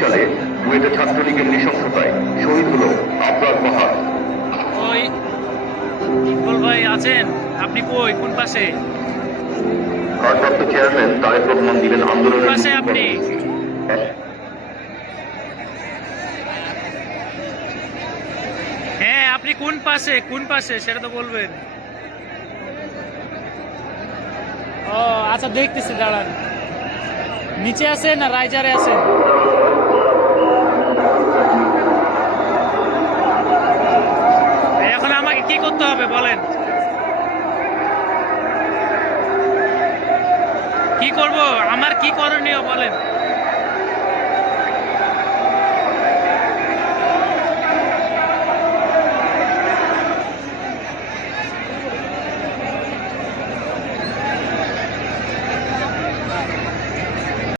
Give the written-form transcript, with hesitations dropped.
সালে বুয়েটে ছাত্রলীগের নৃশংসতায় শহীদ হল আবরার পাহাড়। ওই ইকবাল ভাই আছেন? আপনি কই, কোন পাশে? ভারপ্রাপ্ত চেয়ারম্যান তারেক রহমান দিলেন আন্দোলনের পাশে আপনি? হ্যাঁ, আপনি কোন পাশে, কোন পাশে সেটা তো বলবেন। ও আচ্ছা, দেখতেছি, দাঁড়ান। নিচে আছে না রাইজারে আছেন? এখন আমাকে কি করতে হবে বলেন? কি করব? আমার কি করণীয় বলেন?